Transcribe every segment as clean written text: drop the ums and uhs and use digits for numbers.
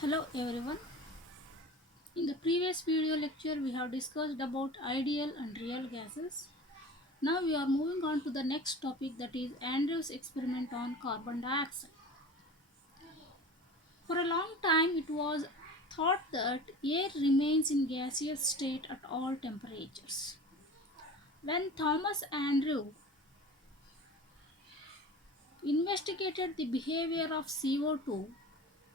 Hello everyone. In the previous video lecture we have discussed about ideal and real gases. Now we are moving on to the next topic, that is Andrews experiment on carbon dioxide. For a long time it was thought that air remains in gaseous state at all temperatures. When Thomas Andrew investigated the behavior of CO2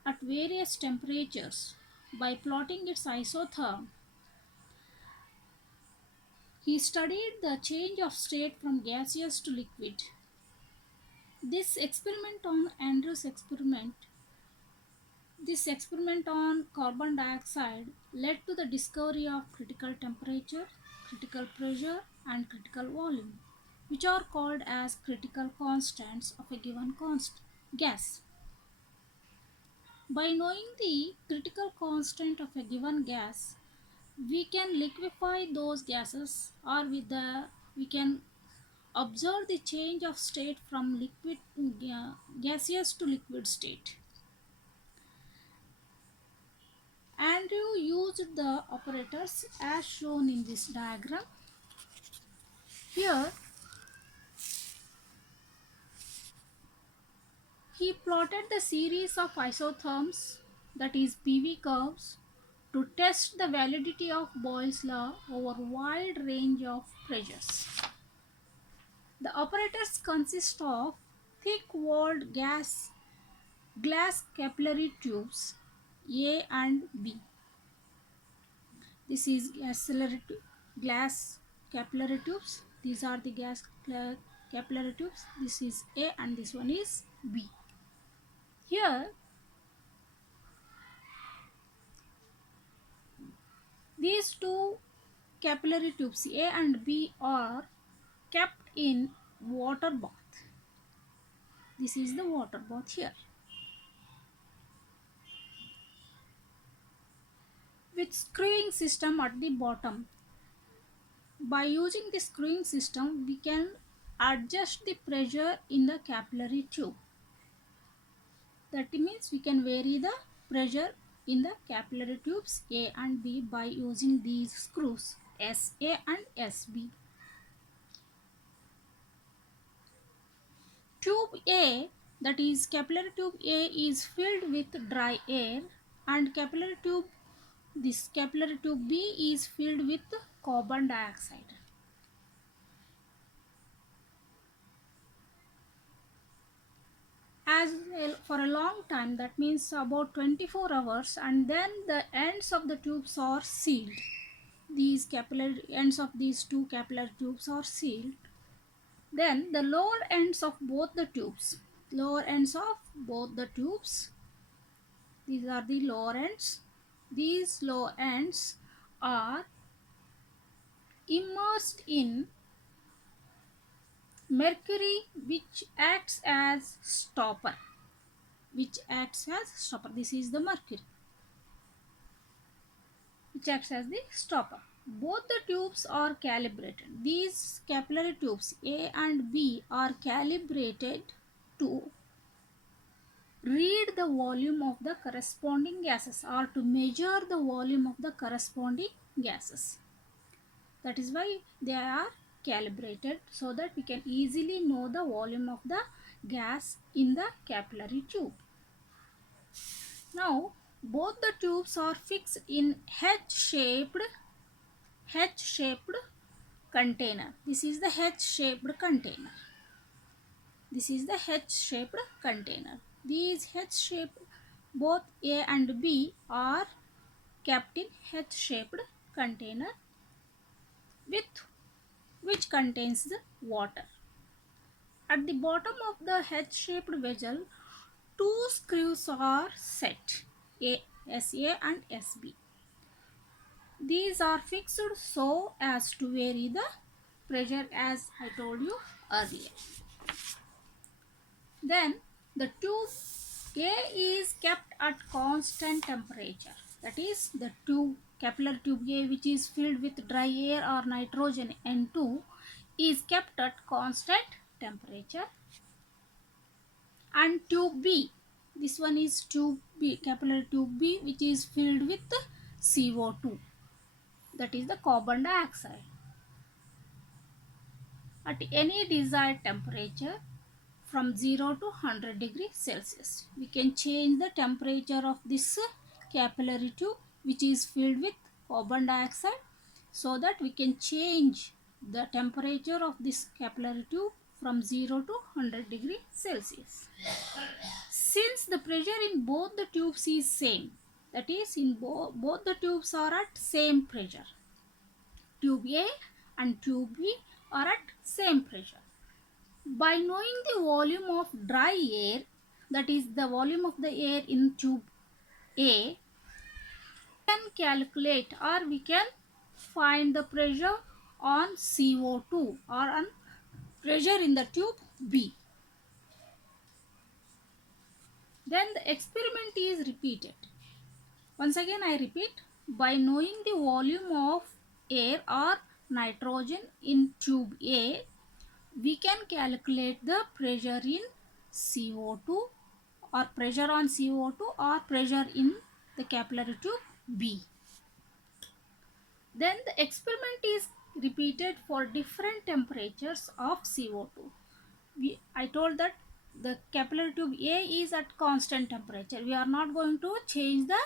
at various temperatures by plotting its isotherm, he studied the change of state from gaseous to liquid. This experiment on Andrews experiment, this experiment on carbon dioxide led to the discovery of critical temperature, critical pressure, and critical volume, which are called as critical constants of a given gas. By knowing the critical constant of a given gas, we can liquefy those gases, or we can observe the change of state from gaseous to liquid state. Andrew used the operators as shown in this diagram. Here he plotted the series of isotherms, that is PV curves, to test the validity of Boyle's law over wide range of pressures. The operators consist of thick-walled glass capillary tubes A and B. This is glass capillary tubes. These are the capillary tubes. This is A and this one is B. Here, these two capillary tubes A and B are kept in water bath. This is the water bath here. With screwing system at the bottom. By using the screwing system, we can adjust the pressure in the capillary tube. That means we can vary the pressure in the capillary tubes A and B by using these screws SA and SB. Tube A, that is capillary tube A, is filled with dry air, and this capillary tube B is filled with carbon dioxide. For a long time, that means about 24 hours, and then the ends of the tubes are sealed. These capillary ends of these two capillary tubes are sealed. Then the lower ends of both the tubes, these are the lower ends. These lower ends are immersed in mercury, which acts as stopper. This is the mercury, which acts as the stopper. Both the tubes are calibrated. These capillary tubes A and B are calibrated to read the volume of the corresponding gases, or to measure the volume of the corresponding gases. That is why they are calibrated, so that we can easily know the volume of the gas in the capillary tube. Now both the tubes are fixed in H-shaped container. This is the H-shaped container. These H-shaped, both A and B are kept in H-shaped container which contains the water. At the bottom of the H-shaped vessel, two screws are set, SA and SB. These are fixed so as to vary the pressure, as I told you earlier. Then the tube A is kept at constant temperature. That is, the capillary tube A, which is filled with dry air or nitrogen N2, is kept at constant temperature. And tube B, This one is tube B, capillary tube B, which is filled with CO2, that is the carbon dioxide. At any desired temperature from 0 to 100 degrees Celsius, we can change the temperature of this capillary tube which is filled with carbon dioxide, so that we can change the temperature of this capillary tube from 0 to 100 degrees Celsius. Since the pressure in both the tubes is same, that is in both the tubes are at same pressure, tube A and tube B are at same pressure. By knowing the volume of dry air, that is the volume of the air in tube A, we can calculate or we can find the pressure on CO2 or on pressure in the tube B. Then the experiment is repeated. Once again I repeat, by knowing the volume of air or nitrogen in tube A, we can calculate the pressure in CO2 or pressure on CO2 or pressure in the capillary tube B. Then the experiment is repeated for different temperatures of CO2. I told that the capillary tube A is at constant temperature. We are not going to change the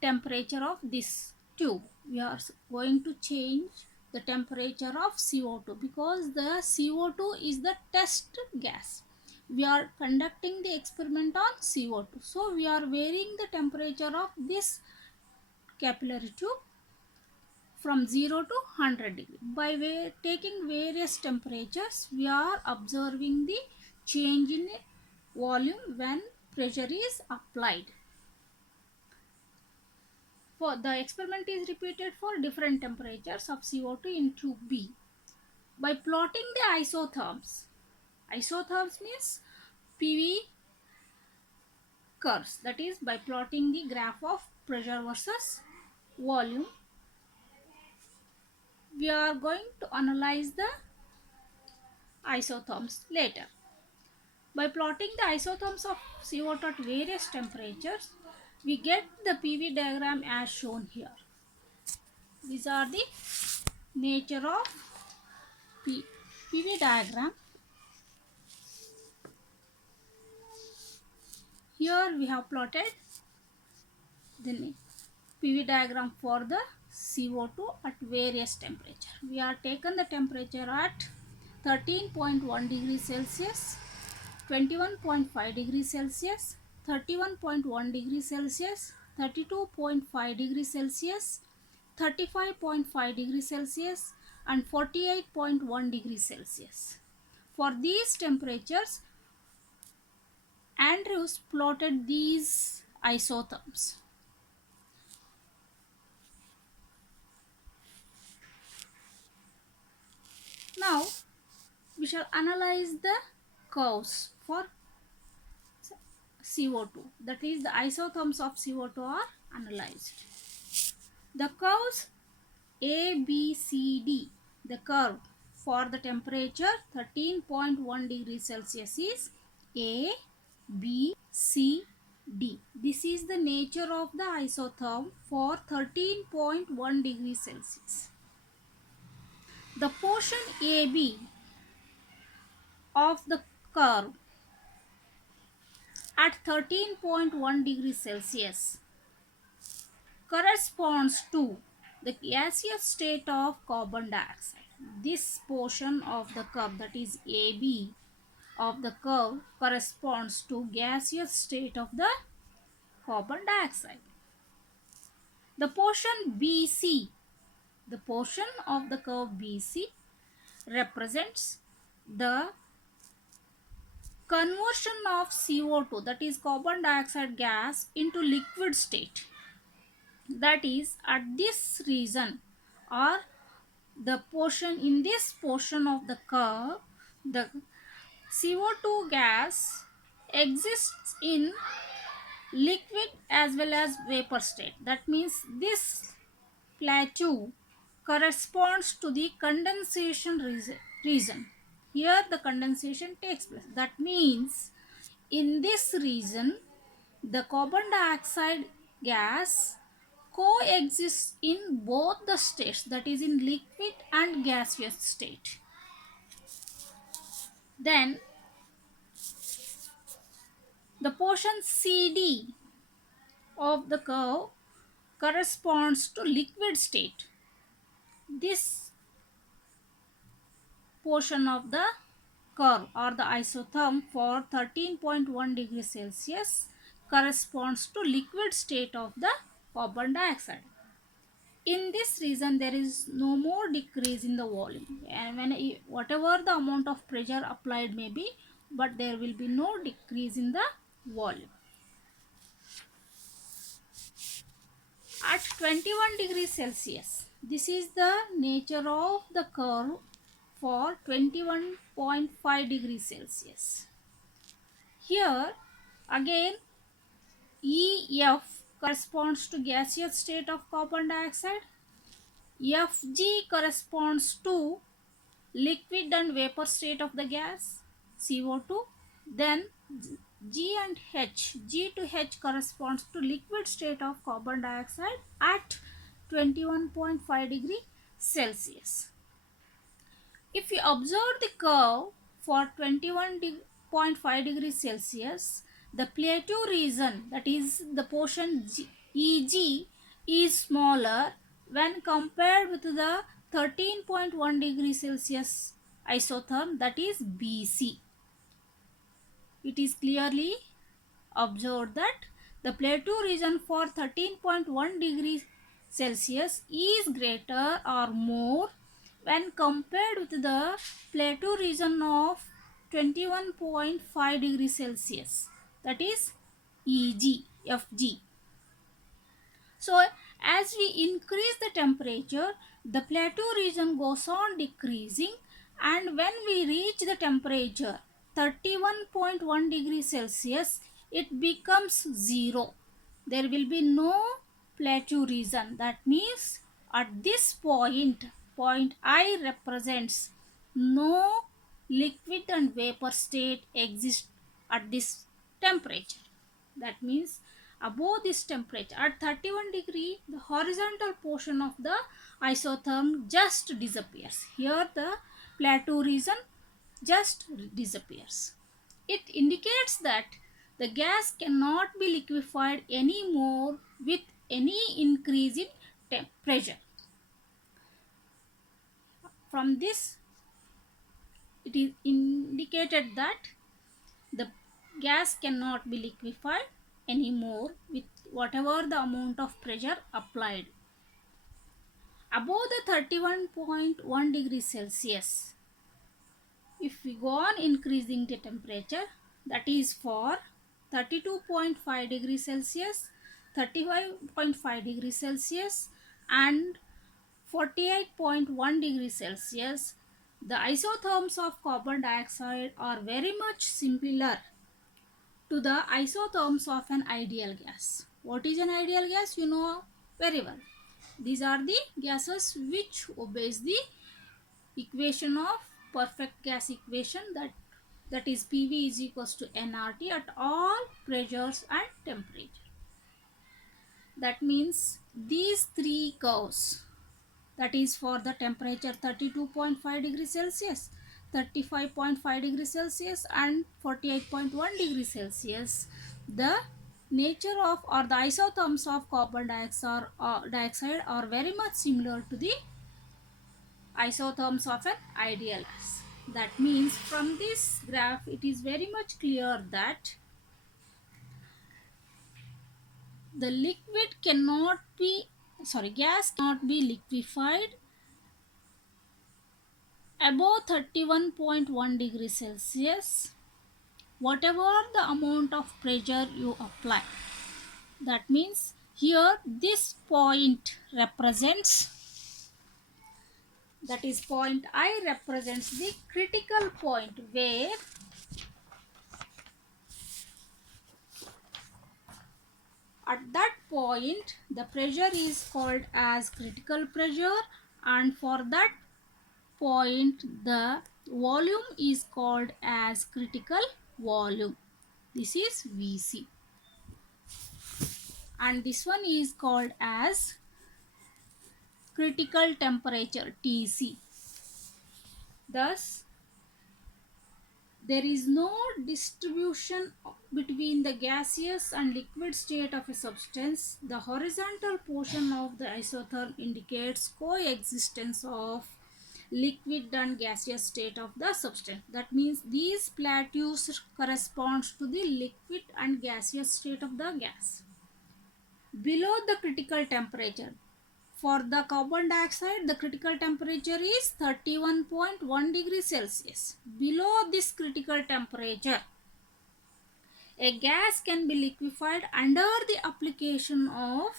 temperature of this tube. We are going to change the temperature of CO2 because the CO2 is the test gas. We are conducting the experiment on CO2. So we are varying the temperature of this capillary tube from 0 to 100 degree. By taking various temperatures, we are observing the change in volume when pressure is applied. For the experiment is repeated for different temperatures of CO2 in tube B. By plotting the isotherms, isotherms means PV curves, that is by plotting the graph of pressure versus volume, we are going to analyze the isotherms later. By plotting the isotherms of CO2 at various temperatures, we get the PV diagram as shown here. These are the nature of PV diagram. Here we have plotted the PV diagram for the CO2 at various temperature. We have taken the temperature at 13.1 degrees Celsius, 21.5 degrees Celsius, 31.1 degrees Celsius, 32.5 degrees Celsius, 35.5 degrees Celsius and 48.1 degrees Celsius. For these temperatures, Andrews plotted these isotherms. Now we shall analyze the curves for CO2, that is the isotherms of CO2 are analyzed. The curves A, B, C, D, the curve for the temperature 13.1 degrees Celsius is A, B, C, D. This is the nature of the isotherm for 13.1 degrees Celsius. The portion AB of the curve at 13.1 degrees Celsius corresponds to the gaseous state of carbon dioxide. This portion of the curve, that is AB of the curve, corresponds to gaseous state of the carbon dioxide. The portion BC, the portion of the curve BC represents the conversion of CO2, that is carbon dioxide gas, into liquid state. That is at this region or the portion, in this portion of the curve, the CO2 gas exists in liquid as well as vapor state. That means this plateau corresponds to the condensation region. Here the condensation takes place. That means in this region The carbon dioxide gas coexists in both the states, that is in liquid and gaseous state. Then the portion CD of the curve corresponds to liquid state. This portion of the curve or the isotherm for 13.1 degrees Celsius corresponds to liquid state of the carbon dioxide. In this region there is no more decrease in the volume, and when whatever the amount of pressure applied may be, but there will be no decrease in the volume. At 21 degrees Celsius, this is the nature of the curve for 21.5 degrees Celsius. Here again EF corresponds to gaseous state of carbon dioxide, FG corresponds to liquid and vapor state of the gas CO2. Then G and H, G to H corresponds to liquid state of carbon dioxide at 21.5 degree Celsius. If you observe the curve for 21.5 degrees Celsius, the plateau region, that is the portion EG, is smaller when compared with the 13.1 degrees Celsius isotherm, that is BC. It is clearly observed that the plateau region for 13.1 degrees Celsius is greater or more when compared with the plateau region of 21.5 degrees Celsius, that is EG, FG. So as we increase the temperature, the plateau region goes on decreasing, and when we reach the temperature 31.1 degrees Celsius, it becomes 0. There will be no plateau region. That means at this point, point I represents no liquid and vapor state exists at this temperature. That means above this temperature at 31 degree, the horizontal portion of the isotherm just disappears. Here the plateau region just disappears. It indicates that the gas cannot be liquefied anymore with any increase in pressure. From this, it is indicated that the gas cannot be liquefied anymore with whatever the amount of pressure applied. Above the 31.1 degrees Celsius, if we go on increasing the temperature, that is for 32.5 degrees Celsius, 35.5 degrees Celsius and 48.1 degrees Celsius, the isotherms of carbon dioxide are very much similar to the isotherms of an ideal gas. What is an ideal gas? You know very well. These are the gases which obeys the equation of perfect gas equation, that is PV is equals to nRT at all pressures and temperature. That means these three curves, that is for the temperature 32.5 degrees Celsius, 35.5 degrees Celsius and 48.1 degrees Celsius, the nature of or the isotherms of carbon dioxide are very much similar to the isotherms of an ideal gas. That means from this graph it is very much clear that the gas cannot be liquefied above 31.1 degrees Celsius whatever the amount of pressure you apply. That means here this point represents, that is point I represents the critical point where at that point the pressure is called as critical pressure, and for that point the volume is called as critical volume. This is VC. and this one is called as critical temperature TC. Thus, there is no distribution between the gaseous and liquid state of a substance. The horizontal portion of the isotherm indicates coexistence of liquid and gaseous state of the substance. That means these plateaus corresponds to the liquid and gaseous state of the gas. Below the critical temperature, for the carbon dioxide, the critical temperature is 31.1 degrees Celsius. Below this critical temperature, a gas can be liquefied under the application of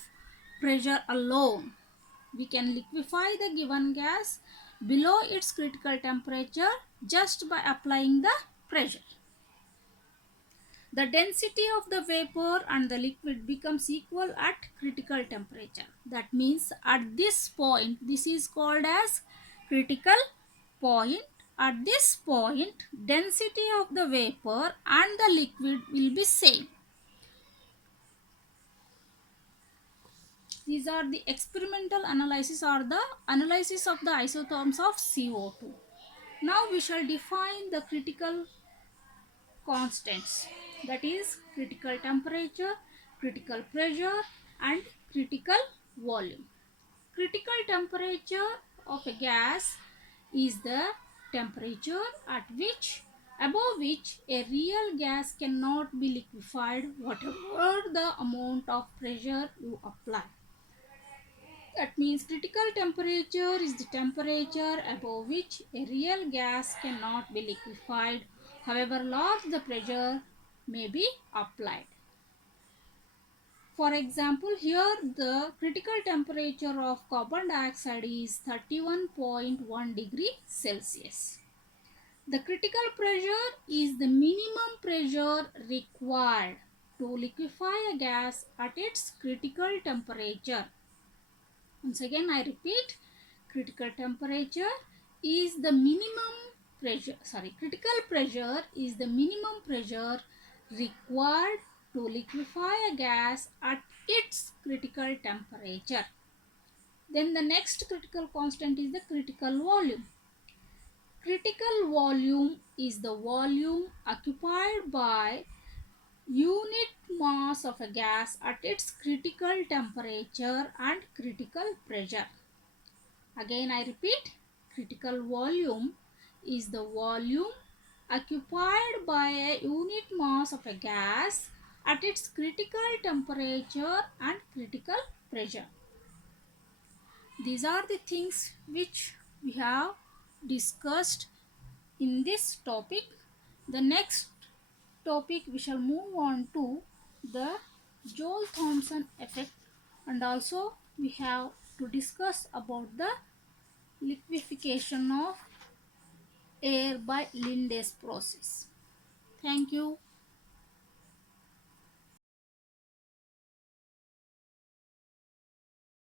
pressure alone. We can liquefy the given gas below its critical temperature just by applying the pressure. The density of the vapor and the liquid becomes equal at critical temperature. That means at this point, this is called as critical point. At this point, density of the vapor and the liquid will be same. These are the experimental analysis or the analysis of the isotherms of CO2. Now we shall define the critical constants, that is critical temperature, critical pressure and critical volume. Critical temperature of a gas is the temperature at which above which a real gas cannot be liquefied whatever the amount of pressure you apply. That means critical temperature is the temperature above which a real gas cannot be liquefied, however large the pressure may be applied. For example, here the critical temperature of carbon dioxide is 31.1 degree Celsius. The critical pressure is the minimum pressure required to liquefy a gas at its critical temperature. Once again I repeat, critical temperature is the minimum pressure, critical pressure is the minimum pressure required to liquefy a gas at its critical temperature. Then the next critical constant is the critical volume. Critical volume is the volume occupied by unit mass of a gas at its critical temperature and critical pressure. Again I repeat, critical volume is the volume occupied by a unit mass of a gas at its critical temperature and critical pressure. These are the things which we have discussed in this topic. The next topic we shall move on to the Joule-Thomson effect, and also we have to discuss about the liquefaction of air by Linde's process. Thank you.